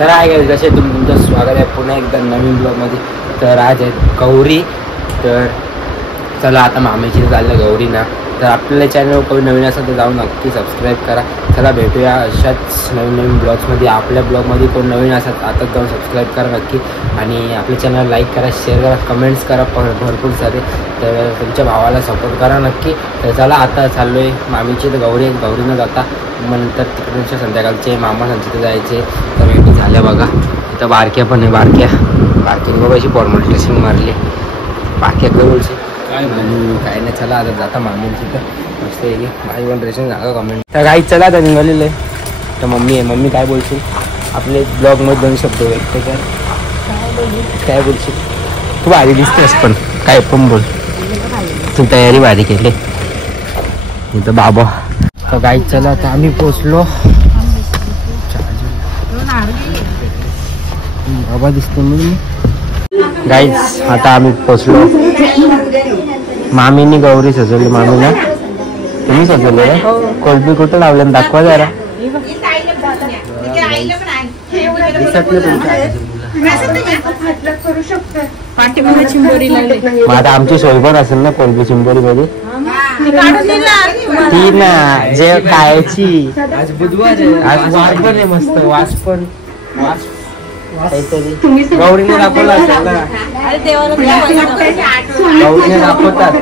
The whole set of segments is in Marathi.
तर आहे जसे तुमचं स्वागत आहे पुन्हा एकदा नवीन ब्लॉगमध्ये. तर आज आहे गौरी. तर चला आता मामेची चाललं गौरी ना. तर आपल्या चॅनलवर कोणी नवीन असेल तर जाऊन नक्की सबस्क्राईब करा. चला भेटूया अशाच नवीन नवीन ब्लॉग्समध्ये. आपल्या ब्लॉगमध्ये कोण नवीन असेल आता जाऊन सबस्क्राईब करा नक्की. आणि आपल्या चॅनल लाईक करा, शेअर करा, कमेंट्स करा भरपूर सारे. तर तुमच्या भावाला सपोर्ट करा नक्की. तर चला आता चाललो आहे मामीची. तर गौरीनं जाता मग नंतर तिकडच्या संध्याकाळचे मामा तिथे जायचे. तर भेटी झाल्या बघा. इथं बारक्या पण आहे. बारक्याने बघा अशी फॉर्मल ड्रेसिंग मारली. बारक्या करूची काय नाही. चला आता जाता मामींची. तर मस्त आहे की माझी पण ड्रेसिंग झालं कमेंट. तर काही चला आता निघालेलं आहे. तर मम्मी आहे. मम्मी काय बोलशील आपले ब्लॉगमध्ये 2 शब्द व्यक्त कर. काय बोलशील? तू भारी दिसतेस पण काय पण बोल. तू तयारी भारी केली. इथं बाबा. तर गाईत चला आता आम्ही पोचलो. बाबा दिसतो मी गाईच. आता आम्ही पोचलो. मामीनी गौरी सजवली. मामीला तुम्ही सजवले कोलबी कुठं लावलं दाखवा जरा. मग आता आमची सोय पण असेल ना कोलबी चिंबोरी मध्ये. ती ना जे खायची. आज बुधवार आज वार पण आहे मस्त. वास पण काहीतरी गौरीने दाखवला असेल ना. गौरीने दाखवतात.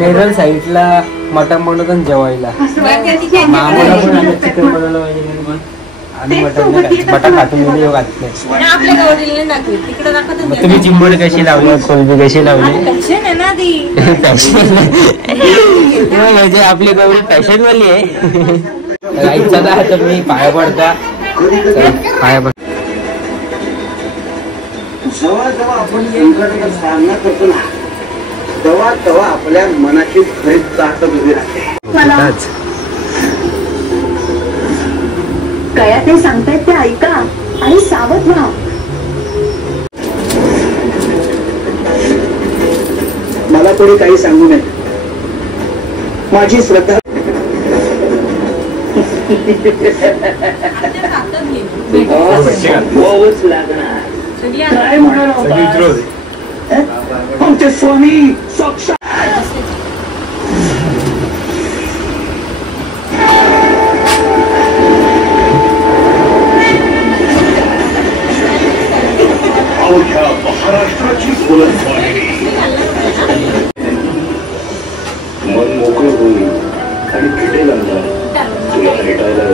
नेरळ साईडला मटण बनवतात जेवायला. मामाला पण आम्ही चिकन बनवलं पाहिजे. आणि मटण खातून तुम्ही चिंबोरी कशी लावली कोलबी कशी लावली. म्हणजे आपली गौरी फॅशन वाली आहे. तर मी पाया पडता पाया पड. जेव्हा आपण सामना करतो ना तेव्हा आपल्या मनाची खरी ताकद उभी राहते. कया ते सांगतायत ते ऐका आणि सावध व्हा. मला कोणी काही सांगू नये. माझी श्रद्धा लागणार. काय म्हणाल आमचे स्वामी साक्षात. महाराष्ट्राची मन मोकळं होईल आणि भेटेल तुला भेटायला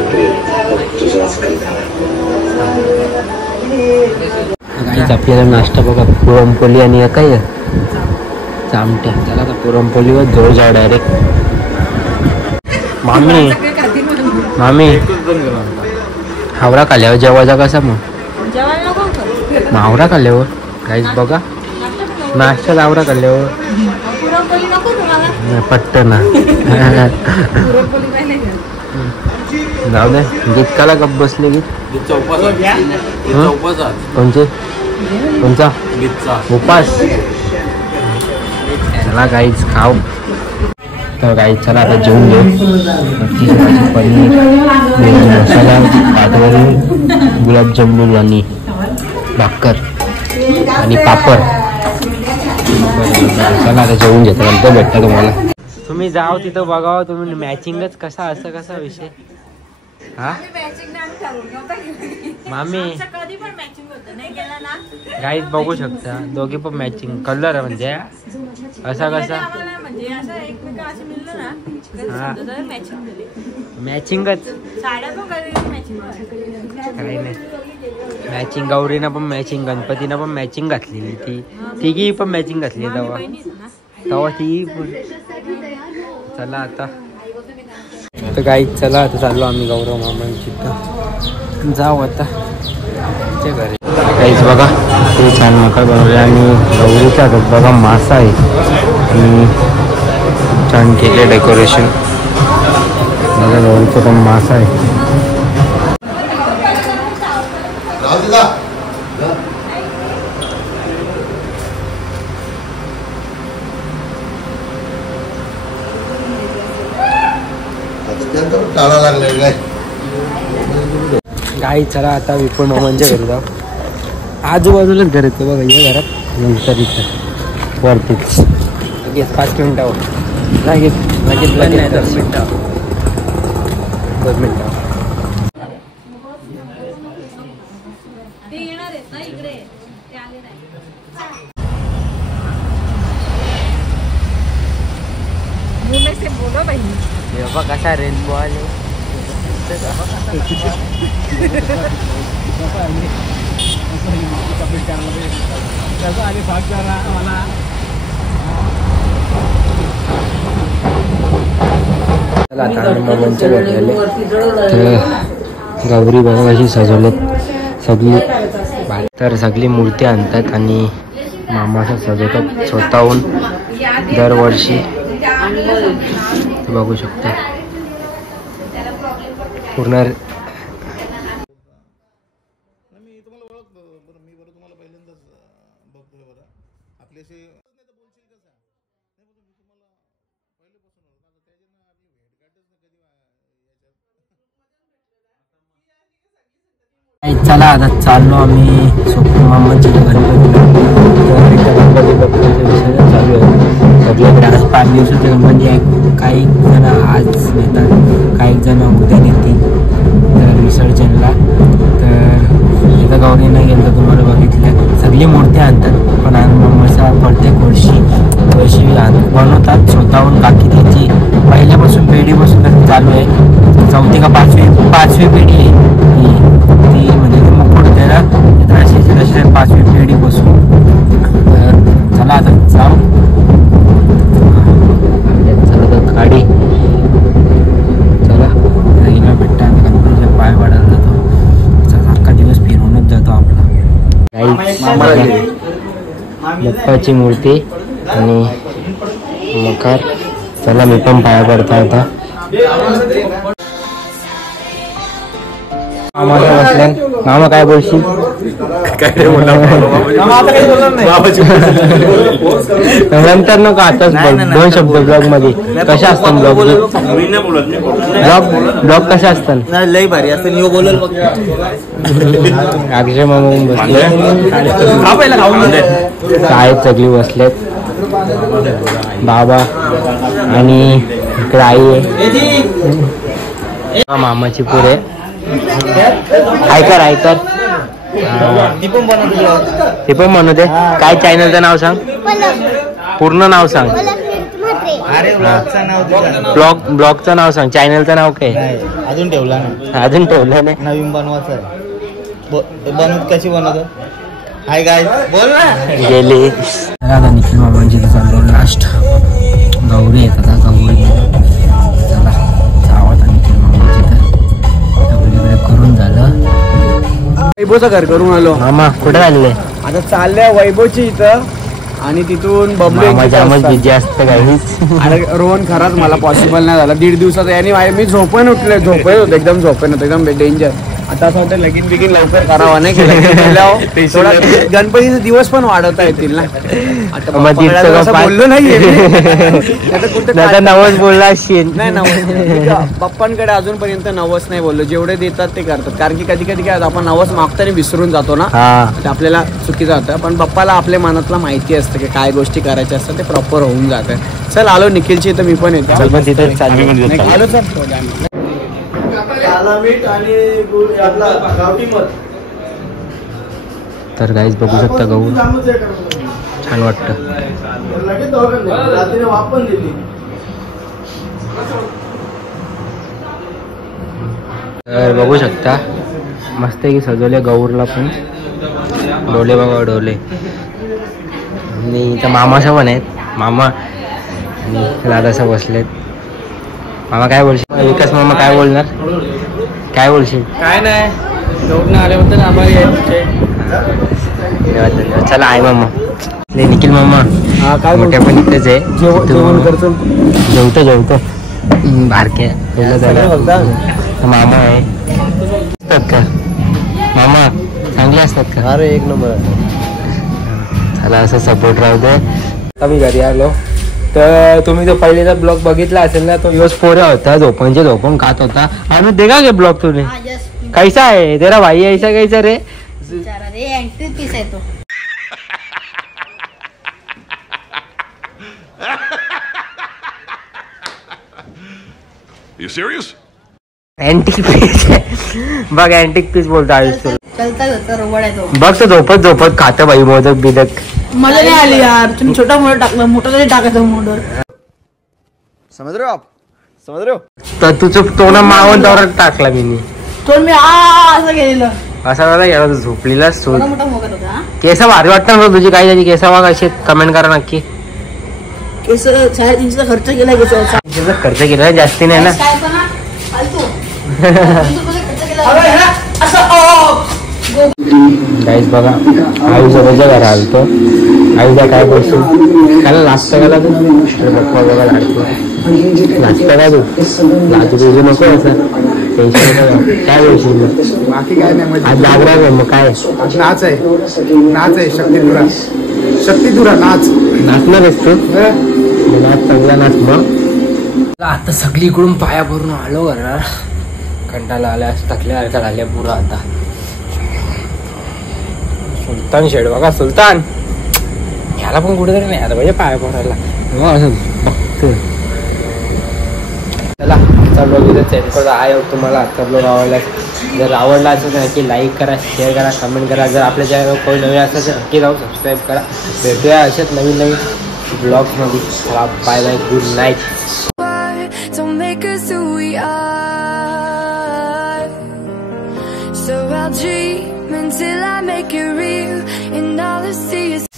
आपल्याला नाश्ता बघा पुरणपोळी आणि काय चामट्या. त्याला तर पुरणपोळीवर जोर जाऊ डायरेक्ट. मामी हावरा खाल्यावर जेवायचा कसा मग हावरा खाल्ल्यावर काहीच बघा नाश्ता आवरा खाल्ल्यावर पट्ट ना. जाऊ दे गीतकाला गप बसले गीत. कोणचा उपास. चला गाईच खाऊ. तर गाईच चला आता जेवून घेऊ. पनीर मसाला कातवरी गुलाबजामुन आणि भाकर आणि पापड. चला आता जेवून घेतो. नंतर भेटतं तुम्हाला. तुम्ही जाओ तिथं बघावं तुम्ही मॅचिंगच कसा असं कसा विषय. हा मामी गाईच बघू शकता दोघे पण मॅचिंग कलर म्हणजे असा कसा. हा मॅचिंगच काही नाही. मॅचिंग गौरीनं पण मॅचिंग गणपतीनं पण मॅचिंग घातलेली. ती तिघी पण मॅचिंग घातली तेव्हा ती पण. चला आता तर गाईच चला आता चाललो आम्ही गौरव मामांची. जाऊ आता घरी. काहीच बघा ते छान मका बनवले. आणि गौरीचा बघा मासा आहे आणि छान केले डेकोरेशन. बघा गौरीचा पण मासा आहे. टाळा लागलाय काय गाई. चला आता विपुल मामांच्या घरी जाऊ. आजूबाजूलाच घर येतं बघा, या घरात नंतर इथं वरतीच लगेच 5 मिनिटावर लगेच लगेच लगेच 10 मिनिटं 2 मिनिटं. कसा रेनबो आले मामांच्या घरी आले तर गौरी बघा कशी सजवलेत सगळी. तर सगळी मूर्ती आणतात आणि मामाचं सजवतात स्वतःहून दरवर्षी. बघू शकता पूर्ण. चला आता चाललो आम्ही सोपू मामाच्या गणपतीला. तर गणपती बाप्पाच्या विषय चालू आहे सगळ्याकडे. आज 5 दिवसाचे गणपती आहे. काही जण आज नेतात, काही जण उद्या नेतील तर विसर्जनला. तर इथं गौरी नाही गेलं तर तुम्हाला बघितलं सगळी मूर्ती आणतात, पण मामाचा प्रत्येक वर्षी बनवतात स्वतःहून. काकी त्याची पहिल्यापासून पिढीपासून चालू आहे. 4थी का 5वी पिढी आहे ती, म्हणजे ते मुकुट त्याला तशी 5वी पिढीपासून. तर चला आता जाऊ. चला गाडी चला गाडीला भेटता. गणपतीच्या पाय वाढायला जातो. चला अख्खा दिवस फिरूनच जातो आपला. बाप्पाची मूर्ती आणि मकार. चला मी पण पाया पडता आता. मामाला बसल्यान. मामा काय बोलशील? नंतर नको आताच बोल. 2 शब्द ब्लॉग मध्ये कशा असतात ब्लॉग कशा असतात? लई भारी असतं बोलल. अक्षय मामा बसले काय सगळी बसलेत. बाबा आणि इकडे आई आहे. मामाची पुढे ऐकर ते पण बनवते. काय चॅनलचं नाव सांग, पूर्ण नाव सांग. ब्लॉगचं नाव सांग. चॅनलचं नाव काय? अजून ठेवला नाही. अजून ठेवलं नाही. नवीन बनवायचं आहे. बनवत कशी बनवतो? हाय गाय बोल ना. गेली आता निखिल मामांची चाललो लास्ट. गौरी येतात आता. गौरी चला जावं आता निखिल मामांची. तर करून झालं. वैभवचं घर करून आलो. मामा कुठे चालले? आता चाललंय वैभवची इथं आणि तिथून बबलू बिझी असतं काहीच. आणि रोहन खराच मला पॉसिबल नाही झाला 1.5 दिवसाचा. आणि मी झोपेन होतो एकदम झोपेन होतो एकदम डेंजर. आता असं वाटतं लगीन बिगीन लवकर करावा नाही थोडा गणपतीचे दिवस पण वाढवता येतील ना. आता बोललो नाही नवस बोलला असशील. नाही नवस पप्पांकडे अजूनपर्यंत नवस नाही बोललो. जेवढे देतात ते करतात. कारण की कधी कधी काय आपण नवस मागताना विसरून जातो ना, आपल्याला चुकीचं होतं. पण पप्पाला आपल्या मनातला माहिती असतं की काय गोष्टी करायच्या असतात ते प्रॉपर होऊन जातात. चल आलो निखिलची तर मी पण येतो. पण तिथे चालू आलो सर. तर गाईज बघू शकता गहू छान वाटतं. तर बघू शकता मस्त की सजवले गौरला पण. डोले बघा डोले. आणि इथं मामाशा पण आहेत. मामा आणि दादाशा बसलेत. मामा काय बोलशील? विकास मामा काय बोलणार? काय बोलशील? काय नाही दोघं आल्याबद्दल आभारी आहे. धन्यवाद धन्यवाद. चला आहे मामा. निखिल मामा मोठ्या पण इथेच आहे. जेवतो बारक्या मामा आहे. असतात का मामा? चांगले असतात का? अरे एक नंबर. चला असं सपोर्ट राहू दे. आम्ही घरी आलो तर तुम्ही जो पहिलेचा ब्लॉग बघितला असेल ना तो योच पोऱ्या होता झोपून खात होता आणि देखा गे ब्लॉग तुम्ही कैसा आहे तेरा भाई ऐसा कैसा रे पीस आहे तो You serious? अँटिक पीस बघ अँटिक पीस बोलतो आयुष चलता रोबड आहे तो बघ तो झोपत खात बाई मोदक बिदक मजा नाही आली यार तुम्ही छोटा मोठं टाकलं मोठं तरी टाकायचं मोठं समज रे आप समज रे तर तुझं तोंड मावून दौरात टाकला मी तो मी असं गेलेलं असा मला गेला तू झोपलीलाच तू मोठा मोठा मोकत होता केस भारी वाटतं ना तुझी काय झाली केस बघ असे कमेंट करा नक्की केस 350चा खर्च केला केसाचा खर्च केला ना जास्ती नाही ना काय पण फालतू खर्च केला गाईस बघा आयुष्याच्या घरा आलतो आयुष्या काय बोलतो त्याला लागतं का तू पप्पा बघा लागतो लागतं का तू लागतो तुझं नको असं टेन्शन काय बोलशील बाकी काय नाही आज जागरण आहे मग काय आज नाच आहे शक्तिधुरा नाच नाचणार आहेस तू नाच चांगला नाच मग आता सगळी इकडून पाया भरून आलो घरा कंटाळा आल्या थकल्या झाल्या पुरा आता सुलतान शेड बघा सुलतान याला पण कुठेतरी नाही आता पाहिजे पाया भरायला असं बघतो चला आजचा ब्लॉग इथे सेंड करतो आहे तुम्हाला आजचा ब्लॉग आवडला जर आवडला असेल तर नक्की लाईक करा शेअर करा कमेंट करा जर आपल्या चॅनल कोणी नवीन असेल तर नक्की जाऊन सबस्क्राईब करा भेटूया असेच नवीन ब्लॉग्समध्ये चला bye bye good night Don't make us who we are. So I'll dream until I make it real, and all I see is